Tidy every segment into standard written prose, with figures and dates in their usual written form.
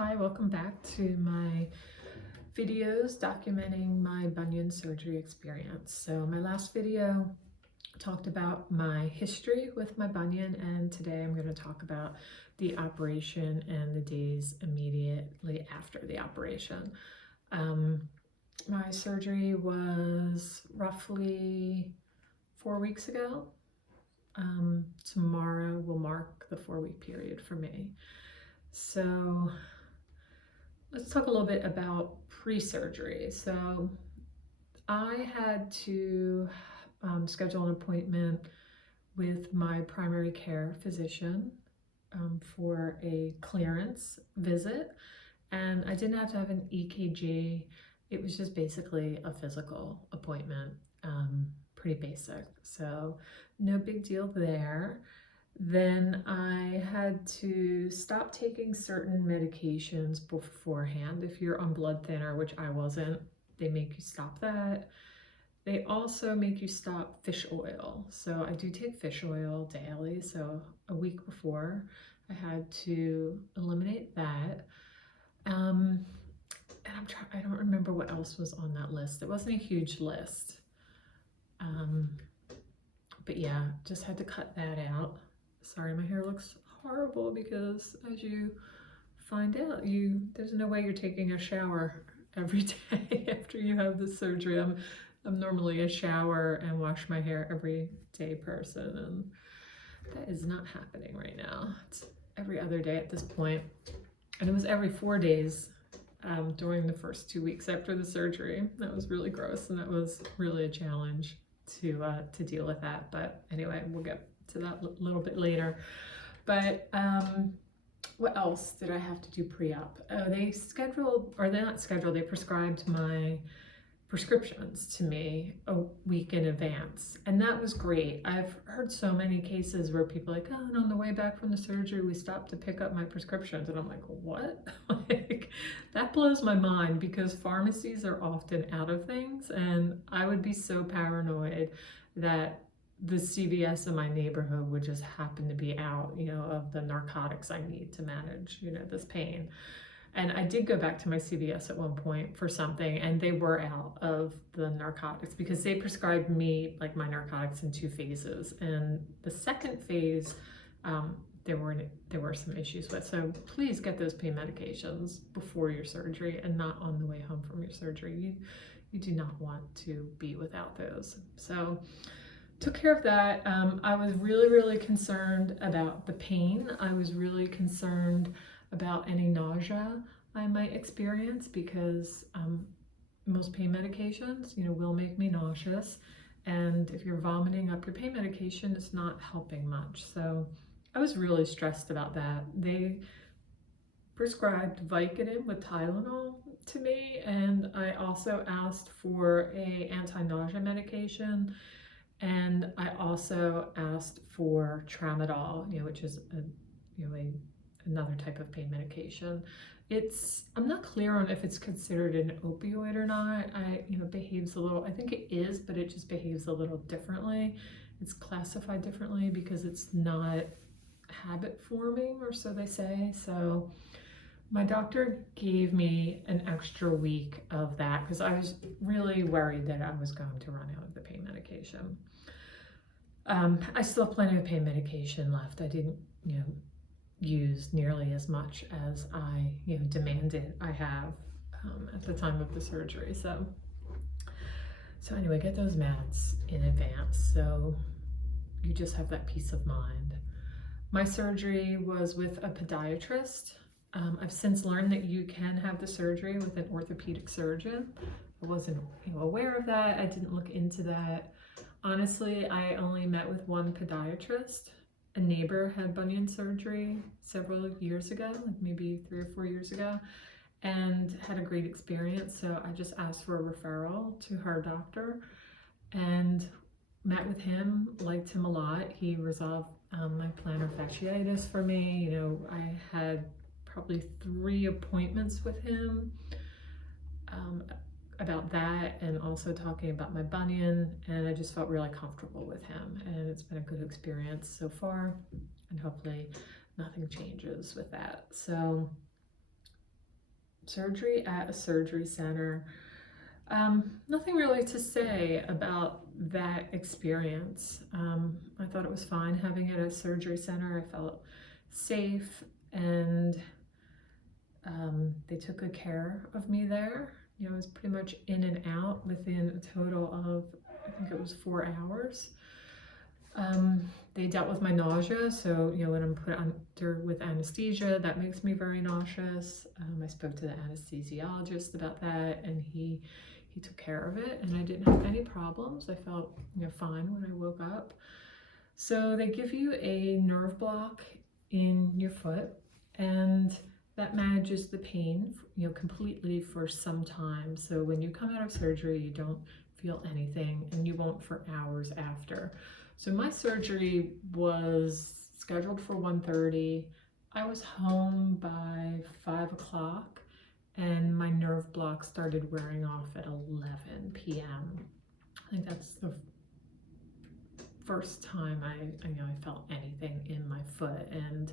Hi, welcome back to my videos documenting my bunion surgery experience. So my last video talked about my history with my bunion, and today I'm going to talk about the operation and the days immediately after the operation. My surgery was roughly 4 weeks ago. Tomorrow will mark the 4-week period for me. So let's talk a little bit about pre-surgery. So I had to schedule an appointment with my primary care physician for a clearance visit, and I didn't have to have an EKG. It was just basically a physical appointment, pretty basic, so no big deal there. Then I had to stop taking certain medications beforehand. If you're on blood thinner, which I wasn't, they make you stop that. They also make you stop fish oil. So I do take fish oil daily. So a week before, I had to eliminate that. And I don't remember what else was on that list. It wasn't a huge list. But yeah, just had to cut that out. Sorry, my hair looks horrible because, as you find out, there's no way you're taking a shower every day after you have the surgery. I'm normally a shower and wash my hair every day person, and that is not happening right now. It's every other day at this point, and it was every 4 days during the first 2 weeks after the surgery. That was really gross, and that was really a challenge to deal with that. But anyway, we'll get to that a little bit later. But what else did I have to do pre-op? They prescribed my prescriptions to me a week in advance, and that was great. I've heard so many cases where people are like, oh, and on the way back from the surgery we stopped to pick up my prescriptions, and I'm like, what? Like, that blows my mind, because pharmacies are often out of things, and I would be so paranoid that the CVS in my neighborhood would just happen to be out, of the narcotics I need to manage, this pain. And I did go back to my CVS at one point for something, and they were out of the narcotics, because they prescribed me like my narcotics in 2 phases. And the second phase, there were some issues with. So please get those pain medications before your surgery and not on the way home from your surgery. You do not want to be without those. So took care of that. I was really, really concerned about the pain. I was really concerned about any nausea I might experience, because most pain medications, will make me nauseous. And if you're vomiting up your pain medication, it's not helping much. So I was really stressed about that. They prescribed Vicodin with Tylenol to me, and I also asked for a anti-nausea medication. And I also asked for tramadol, which is another type of pain medication. I'm not clear on if it's considered an opioid or not. It behaves a little, I think it is, but it just behaves a little differently. It's classified differently because it's not habit forming, or so they say. So my doctor gave me an extra week of that because I was really worried that I was going to run out of the pain medication. I still have plenty of pain medication left. I didn't, use nearly as much as I, demanded I have at the time of the surgery. So anyway, get those meds in advance so you just have that peace of mind. My surgery was with a podiatrist. I've since learned that you can have the surgery with an orthopedic surgeon. I wasn't aware of that. I didn't look into that. Honestly, I only met with one podiatrist. A neighbor had bunion surgery several years ago, like maybe 3 or 4 years ago, and had a great experience. So I just asked for a referral to her doctor and met with him, liked him a lot. He resolved my plantar fasciitis for me. I had probably 3 appointments with him about that, and also talking about my bunion, and I just felt really comfortable with him, and it's been a good experience so far, and hopefully nothing changes with that. So surgery at a surgery center. Nothing really to say about that experience. I thought it was fine having it at a surgery center. I felt safe, and they took good care of me there. I was pretty much in and out within a total of, I think it was 4 hours. They dealt with my nausea, so when I'm put under with anesthesia, that makes me very nauseous. I spoke to the anesthesiologist about that, and he took care of it, and I didn't have any problems. I felt fine when I woke up. So they give you a nerve block in your foot, and that manages the pain completely for some time. So when you come out of surgery, you don't feel anything, and you won't for hours after. So my surgery was scheduled for 1:30. I was home by 5 o'clock, and my nerve block started wearing off at 11 p.m. I think that's the first time I felt anything in my foot, and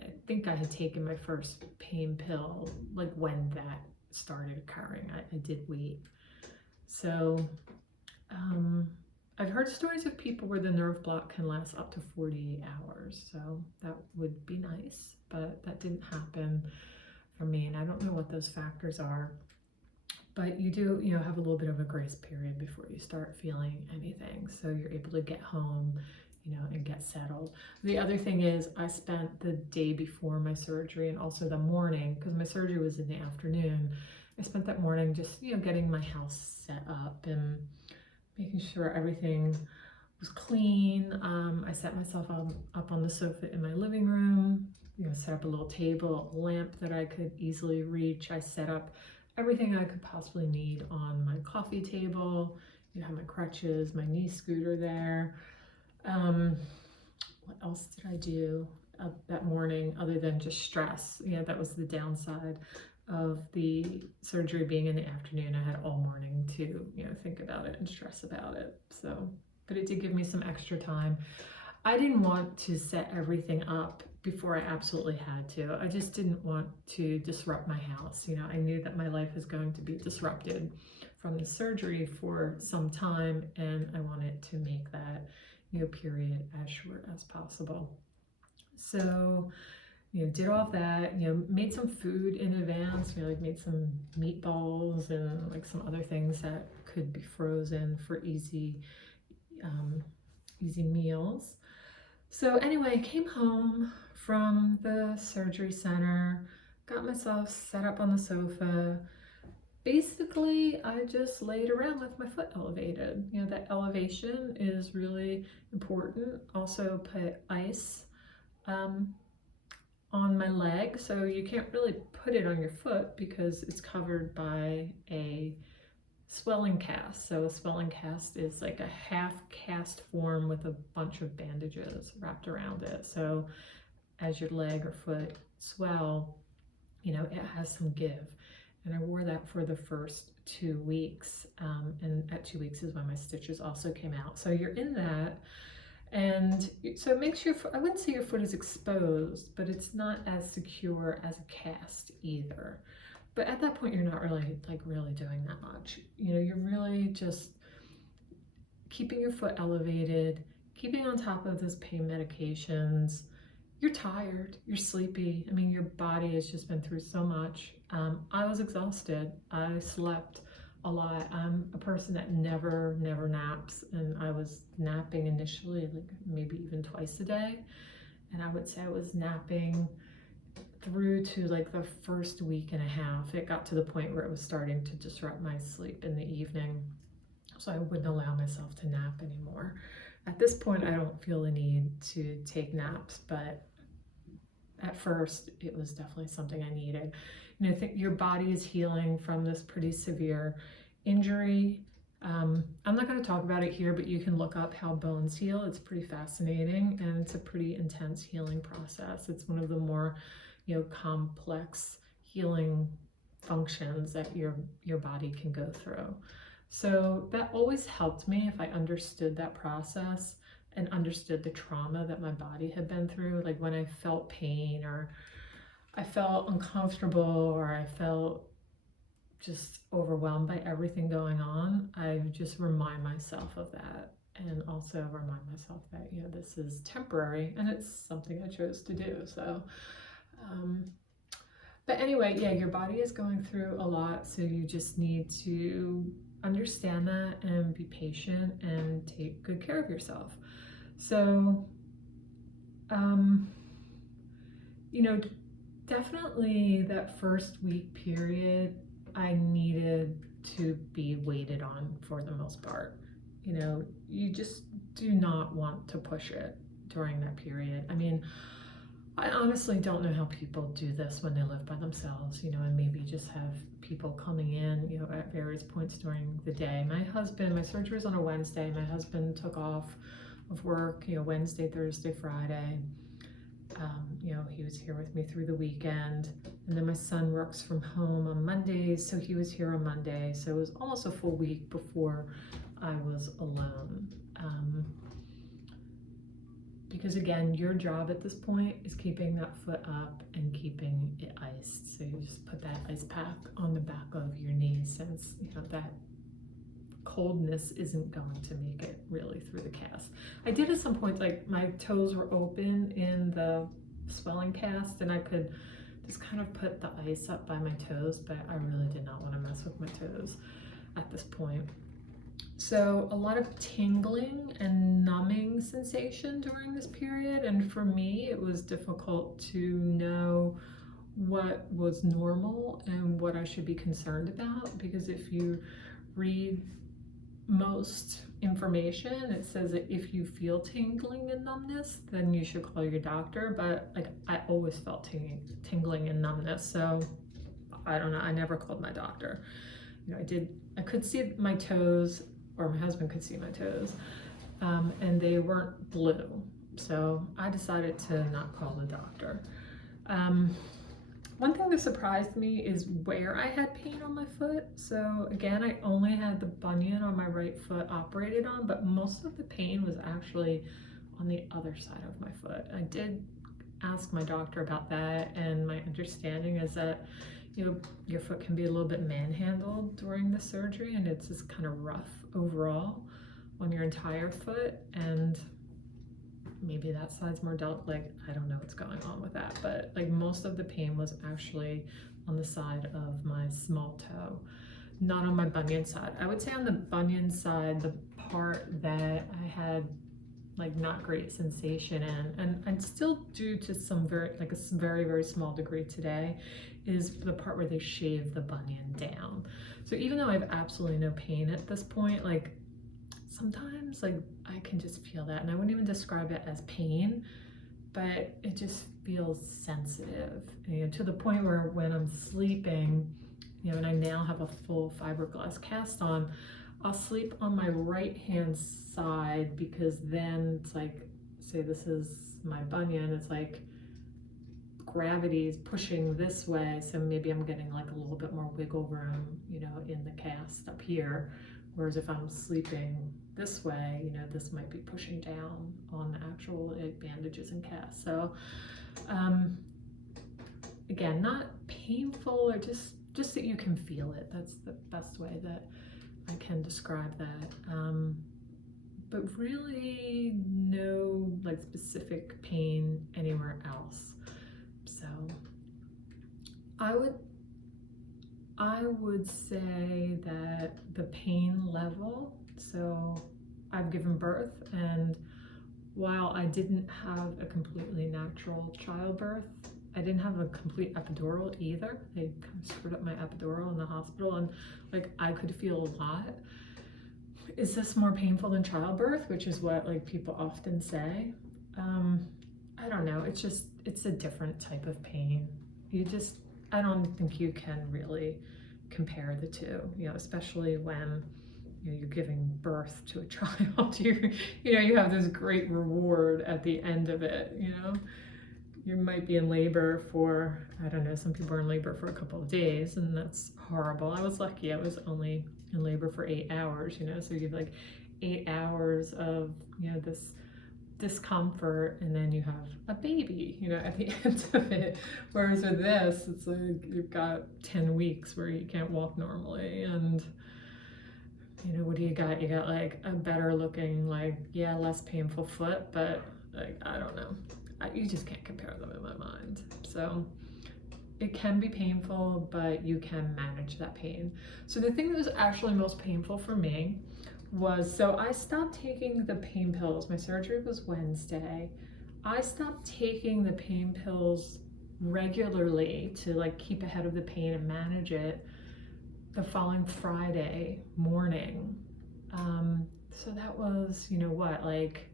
I think I had taken my first pain pill like when that started occurring. I did wait. So I've heard stories of people where the nerve block can last up to 48 hours, so that would be nice, but that didn't happen for me, and I don't know what those factors are. But you do, have a little bit of a grace period before you start feeling anything, so you're able to get home, and get settled. The other thing is I spent the day before my surgery and also the morning, because my surgery was in the afternoon, I spent that morning just, getting my house set up and making sure everything was clean. I set myself up on the sofa in my living room, set up a little table, a lamp that I could easily reach. I set up everything I could possibly need on my coffee table. Have my crutches, my knee scooter there. What else did I do that morning other than just stress? That was the downside of the surgery being in the afternoon. I had all morning to think about it and stress about it. So, but it did give me some extra time. I didn't want to set everything up before I absolutely had to. I just didn't want to disrupt my house. I knew that my life is going to be disrupted from the surgery for some time, and I wanted to make that period as short as possible. So did all of that, made some food in advance, like made some meatballs and like some other things that could be frozen for easy meals. So anyway, I came home from the surgery center, got myself set up on the sofa. Basically, I just laid around with my foot elevated. That elevation is really important. Also put ice on my leg, so you can't really put it on your foot because it's covered by a swelling cast. So a swelling cast is like a half cast form with a bunch of bandages wrapped around it. So as your leg or foot swell, it has some give. And I wore that for the first 2 weeks. And at 2 weeks is when my stitches also came out. So you're in that. And so it makes I wouldn't say your foot is exposed, but it's not as secure as a cast either. But at that point, you're not really doing that much. You're really just keeping your foot elevated, keeping on top of those pain medications. You're tired, you're sleepy. I mean, your body has just been through so much. I was exhausted. I slept a lot. I'm a person that never naps, and I was napping initially, like maybe even twice a day. And I would say I was napping through to like the first week and a half. It got to the point where it was starting to disrupt my sleep in the evening. So I wouldn't allow myself to nap anymore. At this point, I don't feel the need to take naps, but at first it was definitely something I needed. I think your body is healing from this pretty severe injury. I'm not going to talk about it here, but you can look up how bones heal. It's pretty fascinating, and it's a pretty intense healing process. It's one of the more complex healing functions that your body can go through. So that always helped me if I understood that process and understood the trauma that my body had been through. Like when I felt pain or I felt uncomfortable or I felt just overwhelmed by everything going on, I just remind myself of that, and also remind myself that, you know, this is temporary and it's something I chose to do. So, but anyway, yeah, your body is going through a lot, so you just need to understand that and be patient and take good care of yourself. So, you know, definitely that first week period, I needed to be waited on for the most part. You know, you just do not want to push it during that period. I mean, I honestly don't know how people do this when they live by themselves, you know, and maybe just have people coming in, you know, at various points during the day. My surgery was on a Wednesday. My husband took off of work, you know, Wednesday, Thursday, Friday. You know, he was here with me through the weekend. And then my son works from home on Mondays, so he was here on Monday. So it was almost a full week before I was alone. Because again, your job at this point is keeping that foot up and keeping it iced. So you just put that ice pack on the back of your knee, since, you know, that coldness isn't going to make it really through the cast. I did at some point, like my toes were open in the swelling cast, and I could just kind of put the ice up by my toes, but I really did not want to mess with my toes at this point. So a lot of tingling and numbing sensation during this period, and for me it was difficult to know what was normal and what I should be concerned about, because if you read most information, it says that if you feel tingling and numbness, then you should call your doctor. But like, I always felt tingling and numbness, so I don't know, I never called my doctor. You know, I could see my toes, or my husband could see my toes, and they weren't blue, so I decided to not call the doctor. One thing that surprised me is where I had pain on my foot. So again, I only had the bunion on my right foot operated on, but most of the pain was actually on the other side of my foot. I did ask my doctor about that, and my understanding is that, you know, your foot can be a little bit manhandled during the surgery, and it's just kind of rough overall on your entire foot, and maybe that side's more like, I don't know what's going on with that, but like most of the pain was actually on the side of my small toe, not on my bunion side. I would say on the bunion side, the part that I had like not great sensation in, and still due to some very, very small degree today, is the part where they shave the bunion down. So even though I have absolutely no pain at this point, like sometimes like I can just feel that, and I wouldn't even describe it as pain, but it just feels sensitive, you know, to the point where when I'm sleeping, you know, and I now have a full fiberglass cast on, I'll sleep on my right hand side, because then it's like, say this is my bunion, it's like gravity is pushing this way, so maybe I'm getting like a little bit more wiggle room, you know, in the cast up here. Whereas if I'm sleeping this way, you know, this might be pushing down on the actual bandages and casts. So again, not painful, or just that you can feel it. That's the best way that I can describe that. But really no like specific pain anywhere else. So I would say that the pain level, so I've given birth, and while I didn't have a completely natural childbirth, I didn't have a complete epidural either. They kind of screwed up my epidural in the hospital, and like I could feel a lot. Is this more painful than childbirth, which is what like people often say? I don't know, it's a different type of pain. I don't think you can really compare the two, you know, especially when, you know, you're giving birth to a child. You have this great reward at the end of it, you know. You might be in labor for, I don't know, some people are in labor for a couple of days, and that's horrible. I was lucky, I was only in labor for 8 hours, you know, so you have like 8 hours of, you know, this discomfort, and then you have a baby, you know, at the end of it. Whereas with this, it's like you've got 10 weeks where you can't walk normally, and you know, what do you got? You got like a better looking, like, yeah, less painful foot, but like, I don't know. You just can't compare them in my mind. So it can be painful, but you can manage that pain. So the thing that was actually most painful for me was, so I stopped taking the pain pills. My surgery was Wednesday. I stopped taking the pain pills regularly to like keep ahead of the pain and manage it the following Friday morning. So that was, you know what, like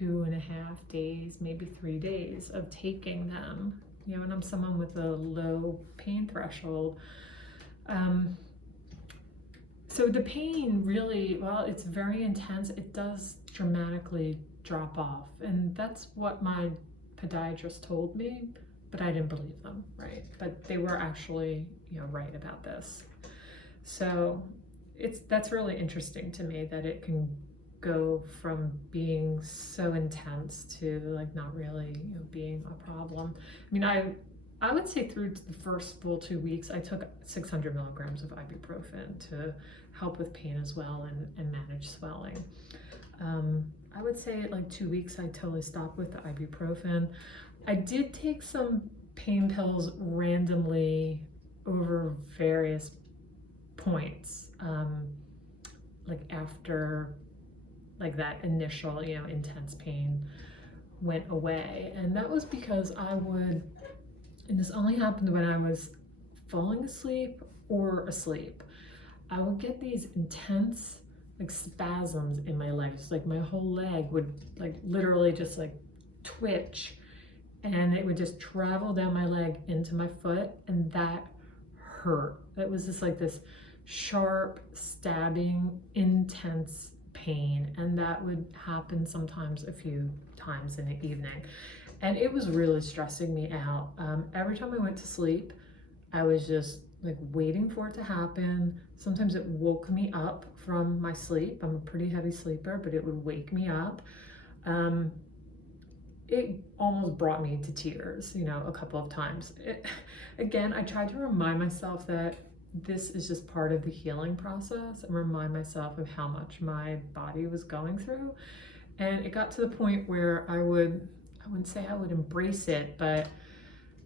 2.5 days, maybe 3 days of taking them. You know, and I'm someone with a low pain threshold. So the pain really, well, it's very intense. It does dramatically drop off. And that's what my podiatrist told me, but I didn't believe them, right? But they were actually, you know, right about this. So that's really interesting to me that it can go from being so intense to like not really, you know, being a problem. I mean, I would say through the first full 2 weeks, I took 600 milligrams of ibuprofen to help with pain as well and manage swelling. I would say at like 2 weeks, I totally stopped with the ibuprofen. I did take some pain pills randomly over various points, like after like that initial, you know, intense pain went away. And that was because I would, and this only happened when I was falling asleep or asleep, I would get these intense like spasms in my legs. Like my whole leg would like literally just like twitch, and it would just travel down my leg into my foot, and that hurt. That was just like this sharp, stabbing, intense pain, and that would happen sometimes a few times in the evening. And it was really stressing me out. Every time I went to sleep, I was just like waiting for it to happen. Sometimes it woke me up from my sleep. I'm a pretty heavy sleeper, but it would wake me up. It almost brought me to tears, you know, a couple of times. Again, I tried to remind myself that this is just part of the healing process and remind myself of how much my body was going through. And it got to the point where I wouldn't say I would embrace it, but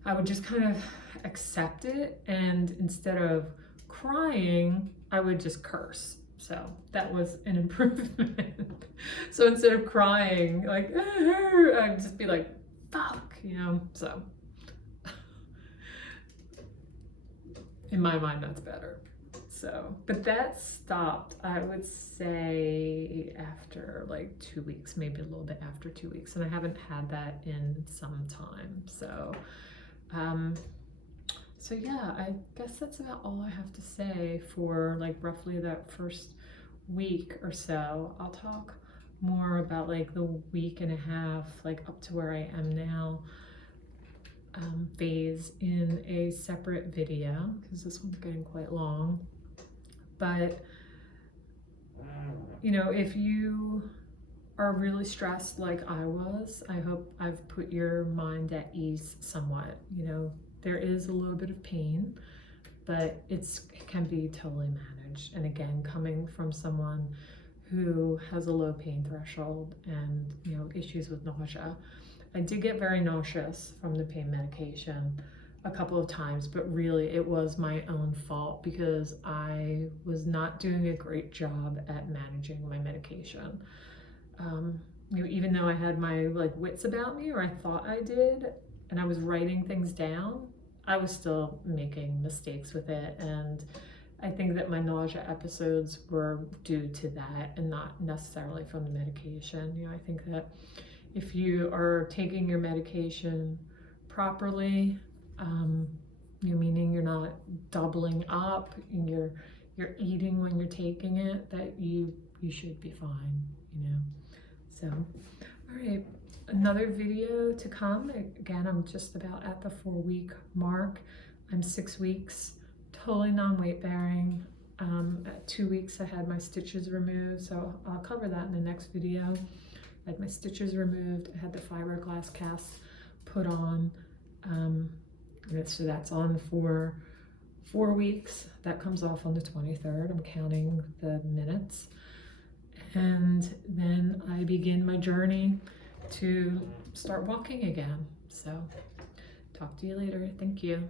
I would just kind of accept it. And instead of crying, I would just curse. So that was an improvement. So instead of crying, like, I'd just be like, fuck, you know, so. In my mind, that's better. So, but that stopped, I would say, after like 2 weeks, maybe a little bit after 2 weeks. And I haven't had that in some time. So, so yeah, I guess that's about all I have to say for like roughly that first week or so. I'll talk more about like the 1.5 weeks, like up to where I am now, phase in a separate video, because this one's getting quite long. But, you know, if you are really stressed like I was, I hope I've put your mind at ease somewhat. You know, there is a little bit of pain, but it can be totally managed. And again, coming from someone who has a low pain threshold and, you know, issues with nausea, I did get very nauseous from the pain medication a couple of times, but really it was my own fault because I was not doing a great job at managing my medication. You know, even though I had my like wits about me, or I thought I did, and I was writing things down, I was still making mistakes with it. And I think that my nausea episodes were due to that and not necessarily from the medication. You know, I think that if you are taking your medication properly, you know, meaning you're not doubling up and you're eating when you're taking it, that you should be fine, you know. So, all right, another video to come. Again, I'm just about at the 4-week mark. I'm 6 weeks, totally non-weight bearing. At 2 weeks, I had my stitches removed, so I'll cover that in the next video. I had my stitches removed. I had the fiberglass cast put on. So that's on for 4 weeks. That comes off on the 23rd. I'm counting the minutes. And then I begin my journey to start walking again. So talk to you later. Thank you.